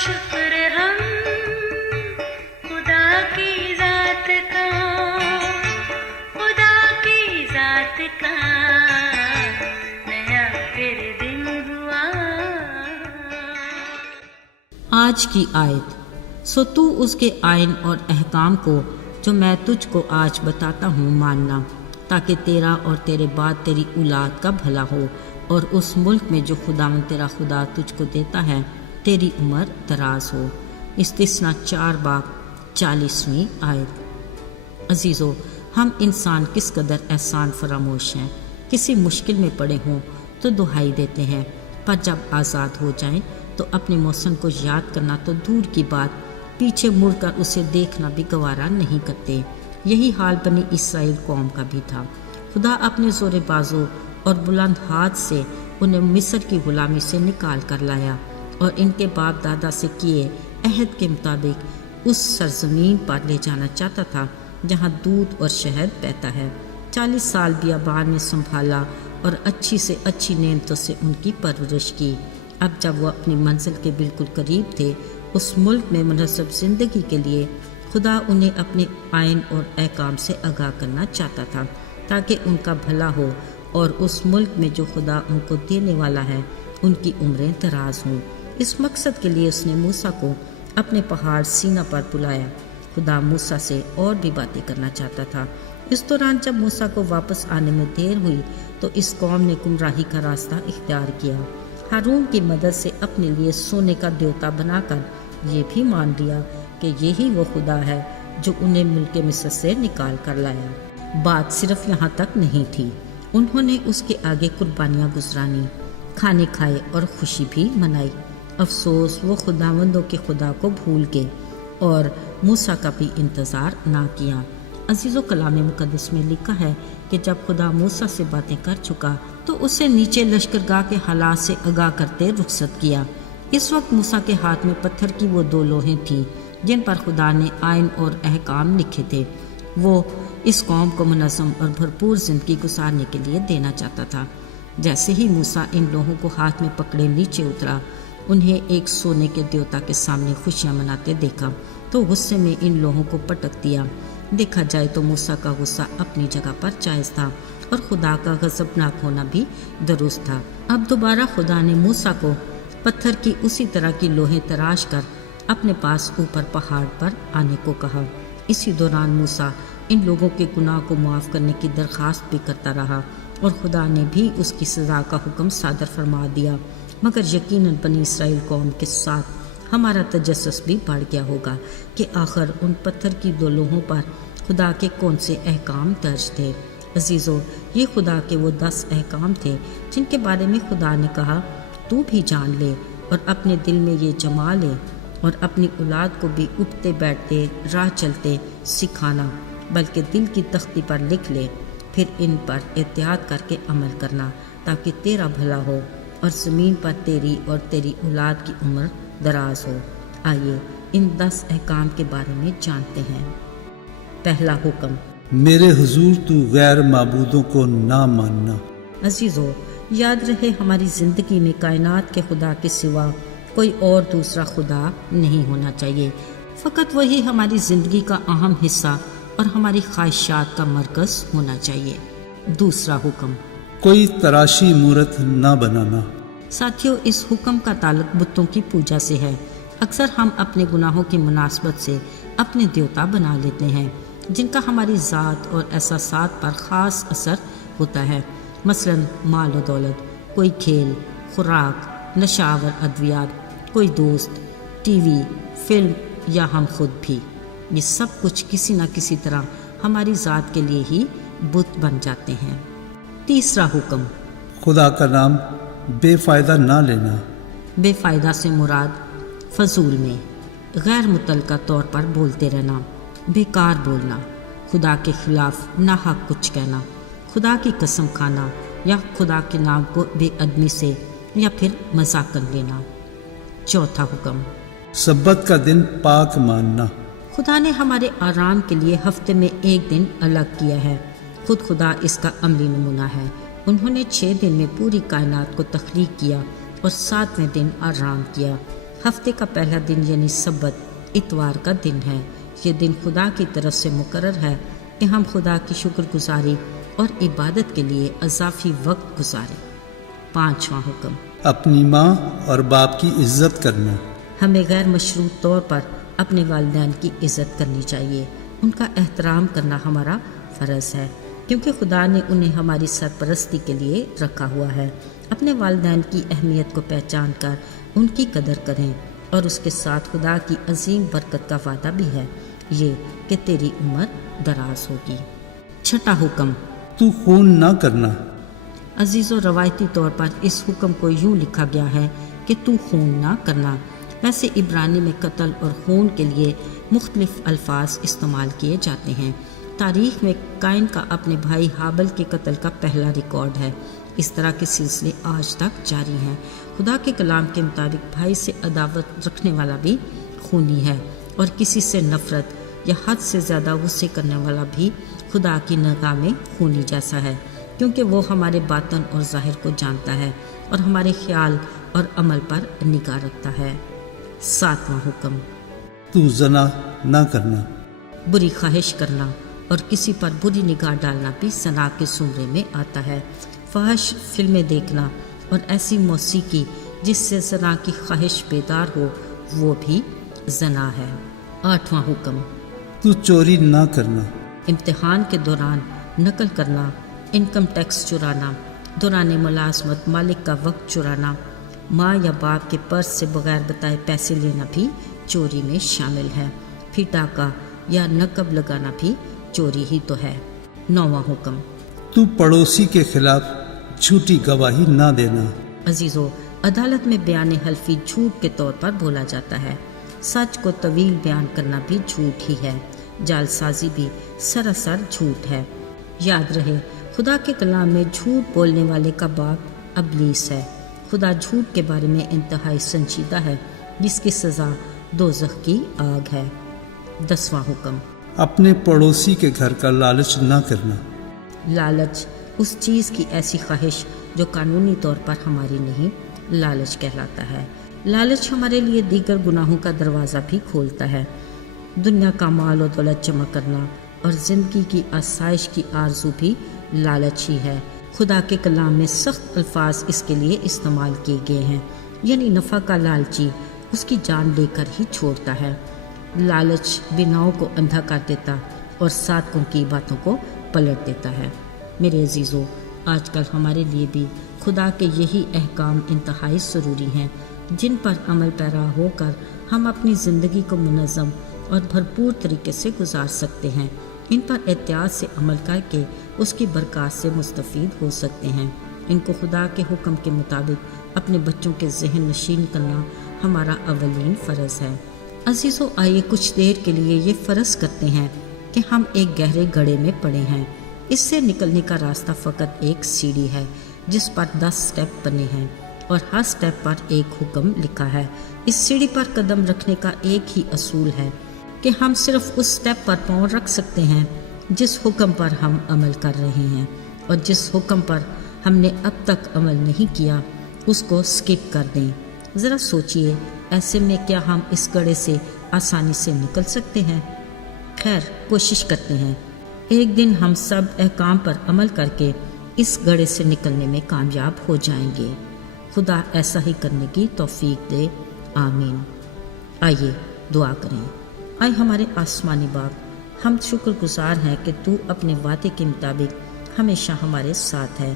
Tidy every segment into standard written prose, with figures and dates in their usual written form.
شکر ہم خدا کی ذات کا، خدا کی ذات کا نیا پھر دن ہوا۔ آج کی آیت، سو تو اس کے آئین اور احکام کو جو میں تجھ کو آج بتاتا ہوں ماننا، تاکہ تیرا اور تیرے بعد تیری اولاد کا بھلا ہو، اور اس ملک میں جو خداوند تیرا خدا تجھ کو دیتا ہے تیری عمر دراز ہو۔ استثنا 4 باب 40ویں آیت۔ عزیزو، ہم انسان کس قدر احسان فراموش ہیں۔ کسی مشکل میں پڑے ہوں تو دہائی دیتے ہیں، پر جب آزاد ہو جائیں تو اپنے محسن کو یاد کرنا تو دور کی بات، پیچھے مڑ کر اسے دیکھنا بھی گوارا نہیں کرتے۔ یہی حال بنی اسرائیل قوم کا بھی تھا۔ خدا اپنے زور بازو اور بلند ہاتھ سے انہیں مصر کی غلامی سے نکال کر لایا، اور ان کے باپ دادا سے کیے عہد کے مطابق اس سرزمین پر لے جانا چاہتا تھا جہاں دودھ اور شہد بہتا ہے۔ 40 سال بیابان میں سنبھالا اور اچھی سے اچھی نعمتوں سے ان کی پرورش کی۔ اب جب وہ اپنی منزل کے بالکل قریب تھے، اس ملک میں مناسب زندگی کے لیے خدا انہیں اپنے آئین اور احکام سے آگاہ کرنا چاہتا تھا، تاکہ ان کا بھلا ہو، اور اس ملک میں جو خدا ان کو دینے والا ہے ان کی عمریں دراز ہوں۔ اس مقصد کے لیے اس نے موسیٰ کو اپنے پہاڑ سینا پر بلایا۔ خدا موسیٰ سے اور بھی باتیں کرنا چاہتا تھا۔ اس دوران جب موسیٰ کو واپس آنے میں دیر ہوئی تو اس قوم نے گمراہی کا راستہ اختیار کیا۔ ہارون کی مدد سے اپنے لیے سونے کا دیوتا بنا کر یہ بھی مان لیا کہ یہی وہ خدا ہے جو انہیں ملک مصر سے نکال کر لایا۔ بات صرف یہاں تک نہیں تھی، انہوں نے اس کے آگے قربانیاں گزرانی، کھانے کھائے اور خوشی بھی منائی۔ افسوس، وہ خداوندوں کے خدا کو بھول گئے اور موسیٰ کا بھی انتظار نہ کیا۔ عزیزو، کلام مقدس میں لکھا ہے کہ جب خدا موسیٰ سے باتیں کر چکا تو اسے نیچے لشکرگاہ کے حالات سے آگاہ کرتے رخصت کیا۔ اس وقت موسیٰ کے ہاتھ میں پتھر کی وہ 2 لوہیں تھیں جن پر خدا نے آئین اور احکام لکھے تھے۔ وہ اس قوم کو منظم اور بھرپور زندگی گزارنے کے لیے دینا چاہتا تھا۔ جیسے ہی موسیٰ ان لوہوں کو ہاتھ میں پکڑے نیچے اترا، انہیں ایک سونے کے دیوتا کے سامنے خوشیاں مناتے دیکھا تو غصے میں ان لوہوں کو پٹک دیا۔ دیکھا جائے تو موسیٰ کا غصہ اپنی جگہ پر جائز تھا، اور خدا کا غضبناک ہونا بھی درست تھا۔ اب دوبارہ خدا نے موسیٰ کو پتھر کی اسی طرح کی لوہیں تراش کر اپنے پاس اوپر پہاڑ پر آنے کو کہا۔ اسی دوران موسیٰ ان لوگوں کے گناہ کو معاف کرنے کی درخواست بھی کرتا رہا، اور خدا نے بھی اس کی سزا کا حکم صادر فرما دیا۔ مگر یقیناً بنی اسرائیل قوم کے ساتھ ہمارا تجسس بھی بڑھ گیا ہوگا کہ آخر ان پتھر کی 2 لوہوں پر خدا کے کون سے احکام درج تھے۔ عزیزو، یہ خدا کے وہ 10 احکام تھے جن کے بارے میں خدا نے کہا، تو بھی جان لے اور اپنے دل میں یہ جما لے، اور اپنی اولاد کو بھی اٹھتے بیٹھتے راہ چلتے سکھانا، بلکہ دل کی تختی پر لکھ لے، پھر ان پر احتیاط کر کے عمل کرنا، تاکہ تیرا بھلا ہو اور زمین پر تیری اور تیری اولاد کی عمر دراز ہو۔ آئیے ان 10 احکام کے بارے میں جانتے ہیں۔ پہلا حکم، میرے حضور تو غیر معبودوں کو نہ ماننا۔ عزیزو، یاد رہے ہماری زندگی میں کائنات کے خدا کے سوا کوئی اور دوسرا خدا نہیں ہونا چاہیے۔ فقط وہی ہماری زندگی کا اہم حصہ اور ہماری خواہشات کا مرکز ہونا چاہیے۔ دوسرا حکم، کوئی تراشی مورت نہ بنانا۔ ساتھیو، اس حکم کا تعلق بتوں کی پوجا سے ہے۔ اکثر ہم اپنے گناہوں کی مناسبت سے اپنے دیوتا بنا لیتے ہیں جن کا ہماری ذات اور احساسات پر خاص اثر ہوتا ہے، مثلا مال و دولت، کوئی کھیل، خوراک، نشاور ادویات، کوئی دوست، ٹی وی، فلم یا ہم خود بھی۔ یہ سب کچھ کسی نہ کسی طرح ہماری ذات کے لیے ہی بت بن جاتے ہیں۔ تیسرا حکم، خدا کا نام بے فائدہ نہ لینا۔ بے فائدہ سے مراد فضول میں غیر متعلقہ طور پر بولتے رہنا، بیکار بولنا، خدا کے خلاف ناحق کچھ کہنا، خدا کی قسم کھانا یا خدا کے نام کو بے ادبی سے یا پھر مذاق کر لینا۔ چوتھا حکم، سبت کا دن پاک ماننا۔ خدا نے ہمارے آرام کے لیے ہفتے میں 1 دن الگ کیا ہے۔ خود خدا اس کا عملی نمونہ ہے۔ انہوں نے 6 دن میں پوری کائنات کو تخلیق کیا اور 7ویں دن آرام کیا۔ ہفتے کا پہلا دن یعنی سبت اتوار کا دن ہے۔ یہ دن خدا کی طرف سے مقرر ہے کہ ہم خدا کی شکر گزاری اور عبادت کے لیے اضافی وقت گزاریں۔ پانچواں حکم، اپنی ماں اور باپ کی عزت کرنا۔ ہمیں غیر مشروط طور پر اپنے والدین کی عزت کرنی چاہیے۔ ان کا احترام کرنا ہمارا فرض ہے، کیونکہ خدا نے انہیں ہماری سرپرستی کے لیے رکھا ہوا ہے۔ اپنے والدین کی اہمیت کو پہچان کر ان کی قدر کریں، اور اس کے ساتھ خدا کی عظیم برکت کا وعدہ بھی ہے، یہ کہ تیری عمر دراز ہوگی۔ چھٹا حکم، تو خون نہ کرنا۔ عزیز و روایتی طور پر اس حکم کو یوں لکھا گیا ہے کہ تو خون نہ کرنا۔ ویسے عبرانی میں قتل اور خون کے لیے مختلف الفاظ استعمال کیے جاتے ہیں۔ تاریخ میں قائن کا اپنے بھائی ہابل کے قتل کا پہلا ریکارڈ ہے۔ اس طرح کے سلسلے آج تک جاری ہیں۔ خدا کے کلام کے مطابق بھائی سے عداوت رکھنے والا بھی خونی ہے، اور کسی سے نفرت یا حد سے زیادہ غصے کرنے والا بھی خدا کی نگاہ میں خونی جیسا ہے، کیونکہ وہ ہمارے باطن اور ظاہر کو جانتا ہے اور ہمارے خیال اور عمل پر نگاہ رکھتا ہے۔ ساتواں حکم، تو زنا نہ کرنا۔ بری خواہش کرنا اور کسی پر بری نگاہ ڈالنا بھی زنا کے زمرے میں آتا ہے۔ فحش فلمیں دیکھنا اور ایسی موسیقی جس سے زنا کی خواہش بیدار ہو، وہ بھی زنا ہے۔ آٹھواں حکم، تو چوری نہ کرنا۔ امتحان کے دوران نقل کرنا، انکم ٹیکس چرانا، دوران ملازمت مالک کا وقت چرانا، ماں یا باپ کے پرس سے بغیر بتائے پیسے لینا بھی چوری میں شامل ہے۔ پھر ڈاکہ یا نقب لگانا بھی چوری ہی تو ہے۔ نوواں حکم، تو پڑوسی کے خلاف جھوٹی گواہی نہ دینا۔ عزیزو، عدالت میں بیان حلفی جھوٹ کے طور پر بولا جاتا ہے۔ سچ کو طویل بیان کرنا بھی جھوٹ ہی ہے۔ جعل سازی بھی سراسر جھوٹ ہے۔ یاد رہے، خدا کے کلام میں جھوٹ بولنے والے کا باپ ابلیس ہے۔ خدا جھوٹ کے بارے میں انتہائی سنجیدہ ہے، جس کی سزا دوزخ کی آگ ہے۔ 10واں حکم، اپنے پڑوسی کے گھر کا لالچ نہ کرنا۔ لالچ اس چیز کی ایسی خواہش جو قانونی طور پر ہماری نہیں، لالچ کہلاتا ہے۔ لالچ ہمارے لیے دیگر گناہوں کا دروازہ بھی کھولتا ہے۔ دنیا کا مال و دولت جمع کرنا اور زندگی کی آسائش کی آرزو بھی لالچ ہی ہے۔ خدا کے کلام میں سخت الفاظ اس کے لیے استعمال کیے گئے ہیں، یعنی نفع کا لالچی اس کی جان لے کر ہی چھوڑتا ہے۔ لالچ بناؤں کو اندھا کر دیتا اور صادقوں کی باتوں کو پلٹ دیتا ہے۔ میرے عزیزو، آج کل ہمارے لیے بھی خدا کے یہی احکام انتہائی ضروری ہیں، جن پر عمل پیرا ہو کر ہم اپنی زندگی کو منظم اور بھرپور طریقے سے گزار سکتے ہیں۔ ان پر احتیاط سے عمل کر کے اس کی برکات سے مستفید ہو سکتے ہیں۔ ان کو خدا کے حکم کے مطابق اپنے بچوں کے ذہن نشین کرنا ہمارا اولین فرض ہے۔ عزیزو، آئیے کچھ دیر کے لیے یہ فرض کرتے ہیں کہ ہم ایک گہرے گڑھے میں پڑے ہیں۔ اس سے نکلنے کا راستہ فقط ایک سیڑھی ہے جس پر 10 سٹیپ بنے ہیں، اور ہر سٹیپ پر ایک حکم لکھا ہے۔ اس سیڑھی پر قدم رکھنے کا ایک ہی اصول ہے کہ ہم صرف اس سٹیپ پر پاؤں رکھ سکتے ہیں جس حکم پر ہم عمل کر رہے ہیں، اور جس حکم پر ہم نے اب تک عمل نہیں کیا اس کو سکپ کر دیں۔ ذرا سوچئے، ایسے میں کیا ہم اس گڑھے سے آسانی سے نکل سکتے ہیں؟ خیر، کوشش کرتے ہیں۔ ایک دن ہم سب احکام پر عمل کر کے اس گڑھے سے نکلنے میں کامیاب ہو جائیں گے۔ خدا ایسا ہی کرنے کی توفیق دے، آمین۔ آئیے دعا کریں۔ آئے ہمارے آسمانی باپ، ہم شکر گزار ہیں کہ تو اپنے وعدے کے مطابق ہمیشہ ہمارے ساتھ ہے۔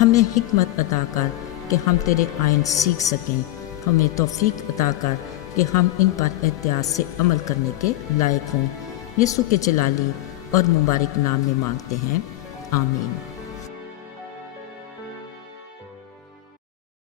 ہمیں حکمت عطا کر کہ ہم تیرے آئین سیکھ سکیں۔ ہمیں توفیق عطا کر کہ ہم ان پر احتیاط سے عمل کرنے کے لائق ہوں۔ یسوع کے جلالی اور مبارک نام میں مانگتے ہیں، آمین۔